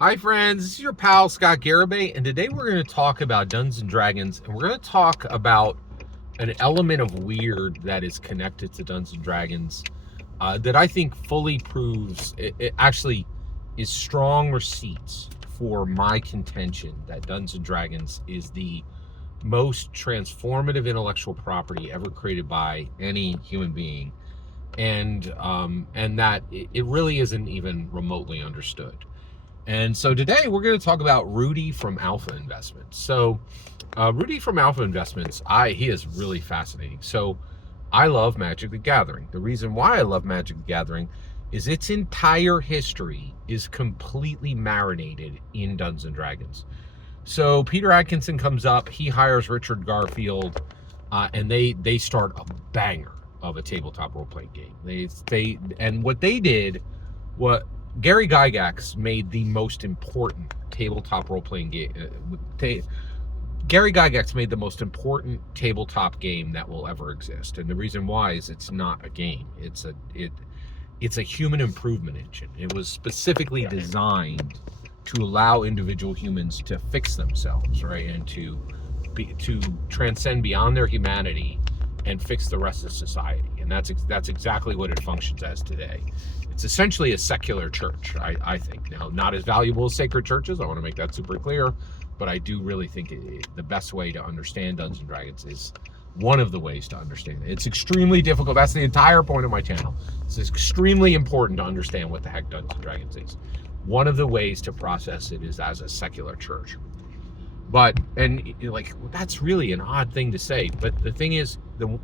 Hi friends, this is your pal Scott Garibay, and today we're going to talk about Dungeons and Dragons, and we're going to talk about an element of weird that is connected to Dungeons and Dragons that I think fully proves it actually is strong receipts for my contention that Dungeons and Dragons is the most transformative intellectual property ever created by any human being, and that it really isn't even remotely understood. And so today we're going to talk about Rudy from Alpha Investments. So Rudy from Alpha Investments, he is really fascinating. So I love Magic the Gathering. The reason why I love Magic the Gathering is its entire history is completely marinated in Dungeons and Dragons. So Peter Atkinson comes up, he hires Richard Garfield, and they start a banger of a tabletop role-playing game. And what they did, what Gary Gygax made the most important tabletop role-playing game. Gary Gygax made the most important tabletop game that will ever exist, and the reason why is it's not a game. It's a human improvement engine. It was specifically designed to allow individual humans to fix themselves, right, and to transcend beyond their humanity and fix the rest of society. And that's exactly what it functions as today. It's essentially a secular church, I think. Now, not as valuable as sacred churches, I want to make that super clear, but I do really think the best way to understand Dungeons & Dragons is one of the ways to understand it. It's extremely difficult. That's the entire point of my channel. It's extremely important to understand what the heck Dungeons & Dragons is. One of the ways to process it is as a secular church. That's really an odd thing to say, but the thing is,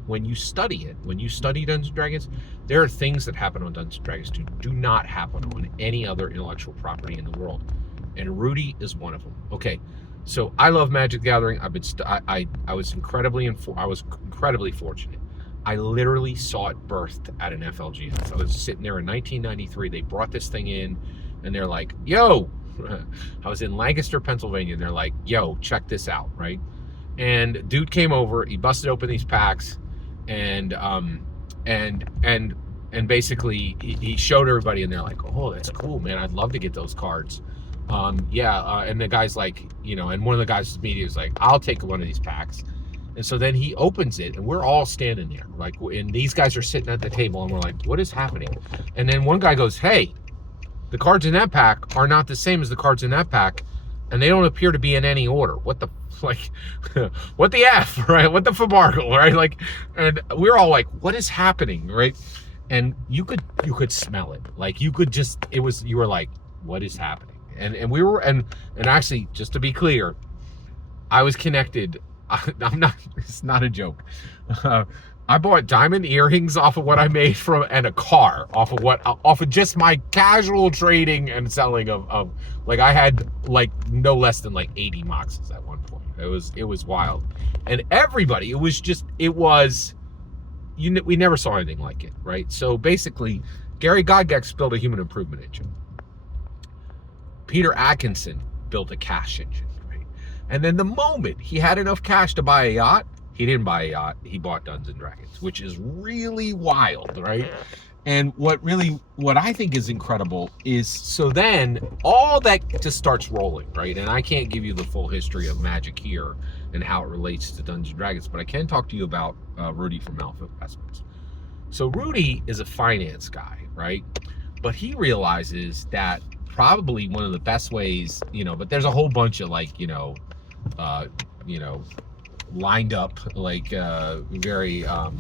when you study Dungeons & Dragons, there are things that happen on Dungeons & Dragons do not happen on any other intellectual property in the world, and Rudy is one of them. Okay, so I love Magic the Gathering. I was incredibly fortunate. I literally saw it birthed at an FLGS. I was sitting there in 1993. They brought this thing in, and they're like, "Yo." I was in Lancaster, Pennsylvania, and they're like, "Yo, check this out," right? And dude came over, he busted open these packs, and basically he showed everybody, and they're like, "Oh, that's cool, man! I'd love to get those cards." And the guy's like, and one of the guys' media was like, "I'll take one of these packs." And so then he opens it, and we're all standing there, like, and these guys are sitting at the table, and we're like, "What is happening?" And then one guy goes, "Hey, the cards in that pack are not the same as the cards in that pack, and they don't appear to be in any order. What the what the F, right? What the fabargle, right?" Like, and we're all like, "What is happening?" Right? And you could smell it. Like, you were like, "What is happening?" And we were, and actually, just to be clear, I was connected. It's not a joke. I bought diamond earrings off of what I made from, and a car off of just my casual trading and selling of like, I had like no less than like 80 moxes at one point. It was wild. And everybody, we never saw anything like it, right? So basically, Gary Gygax built a human improvement engine. Peter Atkinson built a cash engine, right? And then the moment he had enough cash to buy a yacht, he didn't buy a yacht, he bought Dungeons & Dragons, which is really wild, right? And what I think is incredible is, so then all that just starts rolling, right? And I can't give you the full history of Magic here and how it relates to Dungeons & Dragons, but I can talk to you about Rudy from Alpha Investments. So Rudy is a finance guy, right? But he realizes that probably one of the best ways, but there's a whole bunch of lined up, very a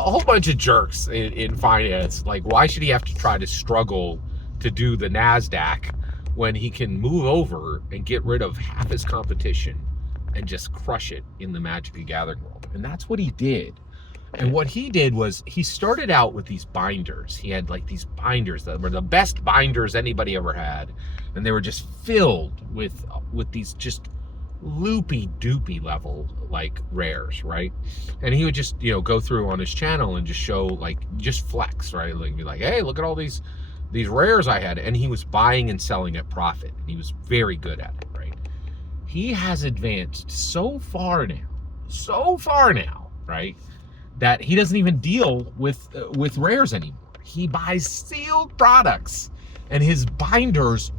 whole bunch of jerks in finance. Like, why should he have to try to struggle to do the NASDAQ when he can move over and get rid of half his competition and just crush it in the Magic the Gathering world? And that's what he did. And what he did was, he started out with these binders. He had like these binders that were the best binders anybody ever had, and they were just filled with these just loopy doopy level like rares, right? And he would just go through on his channel and just show, just flex, right? Like, be like, "Hey, look at all these rares I had." And he was buying and selling at profit, and he was very good at it, right? He has advanced so far now, right, that he doesn't even deal with rares anymore. He buys sealed products, and his binders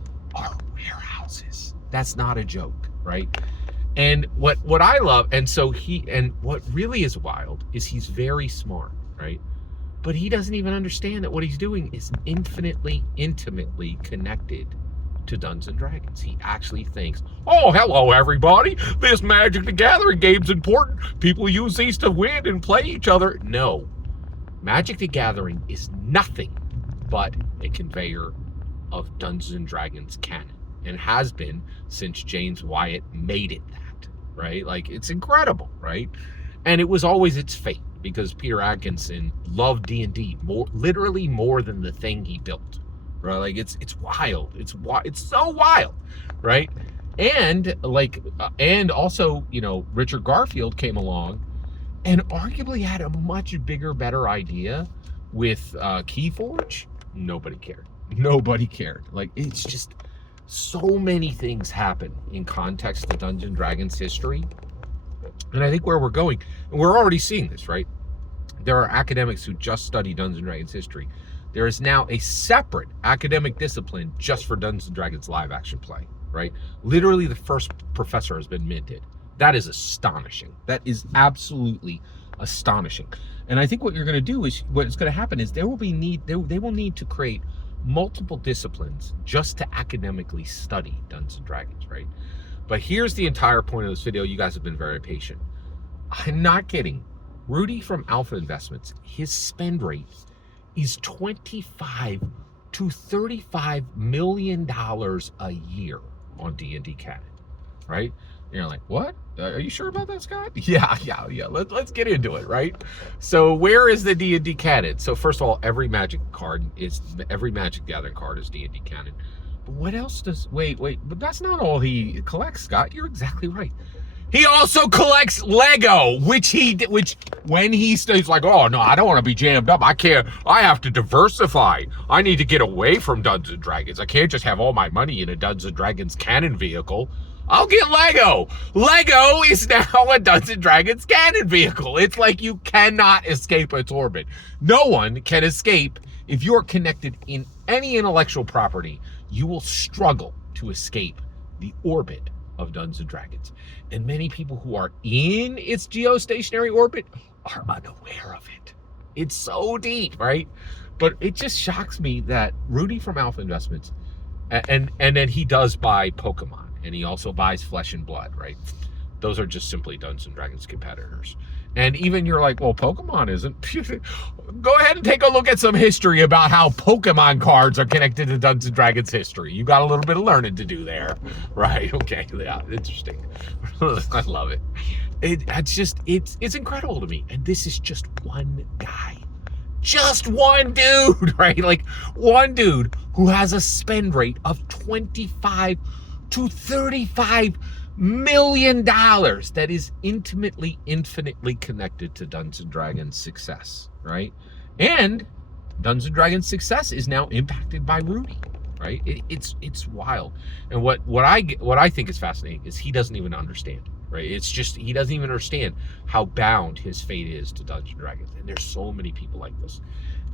That's not a joke, right? And what I love, and what really is wild is he's very smart, right? But he doesn't even understand that what he's doing is intimately connected to Dungeons and Dragons. He actually thinks, oh, hello, everybody. This Magic the Gathering game's important. People use these to win and play each other. No. Magic the Gathering is nothing but a conveyor of Dungeons and Dragons canon, and has been since James Wyatt made it that, right? Like, it's incredible, right? And it was always its fate, because Peter Atkinson loved D&D literally more than the thing he built, right? Like, it's wild. It's so wild, right? And and also, Richard Garfield came along and arguably had a much bigger, better idea with Keyforge. Nobody cared. Like, it's just so many things happen in context of Dungeons and Dragons history. And I think where we're going, and we're already seeing this, right? There are academics who just study Dungeons and Dragons history. There is now a separate academic discipline just for Dungeons and Dragons live action play, right? Literally the first professor has been minted. That is astonishing. That is absolutely astonishing. And I think what you're going to do is, what's going to happen is they will need to create multiple disciplines just to academically study Dungeons and Dragons, right? But here's the entire point of this video. You guys have been very patient. I'm not kidding. Rudy from Alpha Investments, his spend rate is $25 to $35 million a year on D&D canon, right? And you're like, what? Are you sure about that, Scott? Yeah. Let's get into it, right? So where is the D&D canon? So first of all, every Magic Gathering card is D&D canon. But what else does, wait, but that's not all he collects, Scott. You're exactly right. He also collects Lego, which when he's like, oh no, I don't want to be jammed up. I have to diversify. I need to get away from Dungeons and Dragons. I can't just have all my money in a Dungeons and Dragons canon vehicle. I'll get Lego. Lego is now a Dungeons and Dragons canon vehicle. It's like you cannot escape its orbit. No one can escape. If you're connected in any intellectual property, you will struggle to escape the orbit of Dungeons and Dragons. And many people who are in its geostationary orbit are unaware of it. It's so deep, right? But it just shocks me that Rudy from Alpha Investments, and then he does buy Pokemon, and he also buys Flesh and Blood, right? Those are just simply Dungeons and Dragons competitors. And even you're like, well, Pokemon isn't. Go ahead and take a look at some history about how Pokemon cards are connected to Dungeons and Dragons history. You got a little bit of learning to do there, right? Okay, yeah, interesting. I love it. It's incredible to me. And this is just one guy. Just one dude, right? Like, one dude who has a spend rate of $25 to $35 million that is intimately, infinitely connected to Dungeons and Dragons success, right? And Dungeons and Dragons success is now impacted by Rudy, right? It's wild. And what I think is fascinating is he doesn't even understand, right? It's just, he doesn't even understand how bound his fate is to Dungeons and Dragons. And there's so many people like this.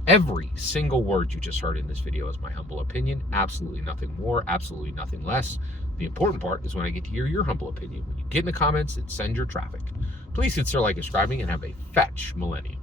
Every single word you just heard in this video is my humble opinion. Absolutely nothing more, absolutely nothing less. The important part is when I get to hear your humble opinion. When you get in the comments and send your traffic. Please consider like, subscribing, and have a fetch millennium.